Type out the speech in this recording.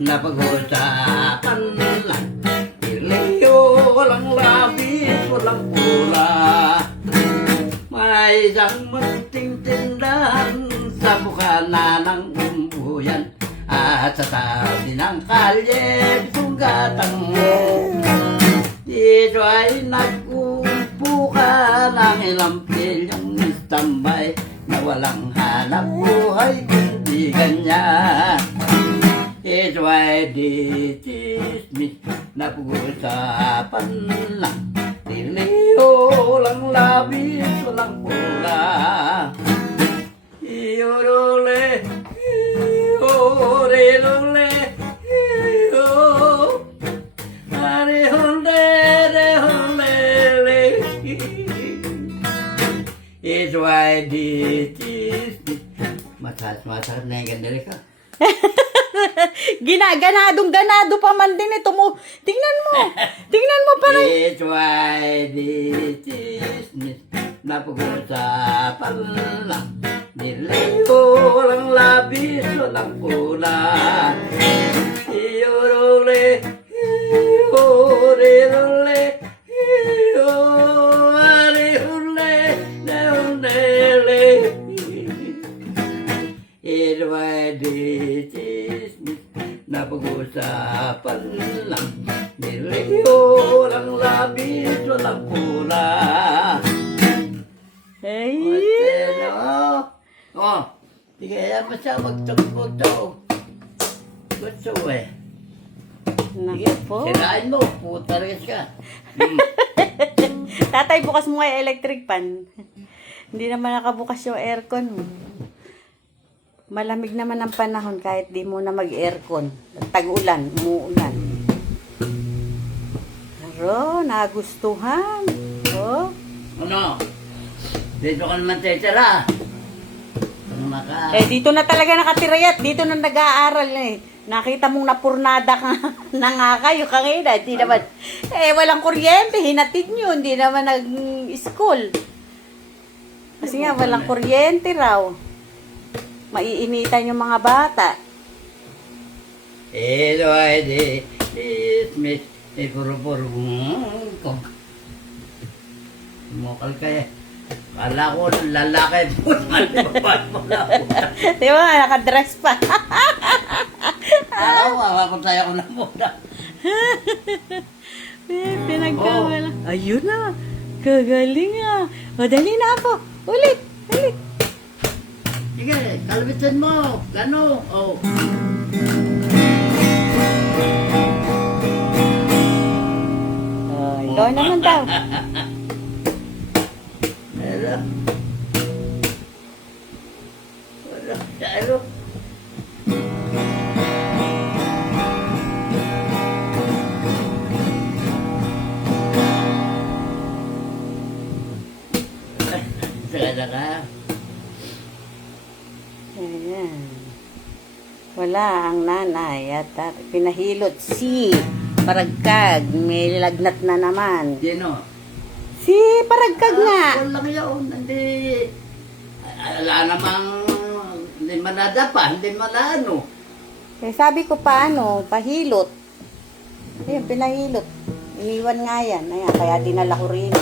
napag-usapan lang. Iliyo, walang labis, walang pula. May isang munting tindahan sa bukana ng umbuyan. At sa tabi ng kalye, sungatan mo. Dito ay nag-upo ka ng ilang pilyong tambay na walang hanap buhay, kundi ganyan. Ito ay dismiss, napag-usapan lang. Iliyo, walang labis, walang pula. Iyorole, iyorole, iyo. Arehole, arehole. Ito ay dismiss. Masas na yung gandali ka. Ganado pa man din ito mo. Tingnan mo parang. It's why this is napag-usapan lang. Niliyo, walang labis, walang pula. Iyorole, iyorole, iyo, arehole, leonele. It's why this is napag-usapan lang. Niliyo, walang labis, walang pula. Ay. Oh, di kaya pa siya magtog-tog. Gusto eh. Naku po. Sirain mo, puta rin ka. Tatay, bukas mo nga yung electric pan. Hindi naman nakabukas yung aircon mo. Malamig naman ang panahon kahit di mo na mag-aircon. Tag-ulan, umuulan. Pero, nagustuhan. Oh. Ano? Dito ka naman tetira. Dito na talaga nakatira yat. Dito na nag-aaral eh. Nakita mong napurnada ka na nga kayo kanina. Hindi naman, walang kuryente. Hinatid nyo. Hindi naman nag-school. Kasi nga, walang kuryente raw. Maiinitan yung mga bata. Ito ay dismiss. Puro-puro ko. Mukal kayo. Kala ko lalaki po. Babae mo na po. Di ba? Nakadress pa. Ako, makakutaya ko na muna. Pinagkawala. Ayun na. Kagaling ah. O, dali na po. Ulit. Sige, kalbitin mo. Gano? Oh. Ikaw naman daw. Wala. Ano? Sagada ka. Ayan. Wala ang nanay at pinahilot si Paragkag. May lagnat na naman. Sino? Si Paragkag nga. Wala lang yun. Hindi. Wala namang. Hindi manadapa. Hindi manano. Sabi ko paano, pahilot. Ayun, pinahilot. Iniwan nga yan. Ayan, kaya dinala ko rin.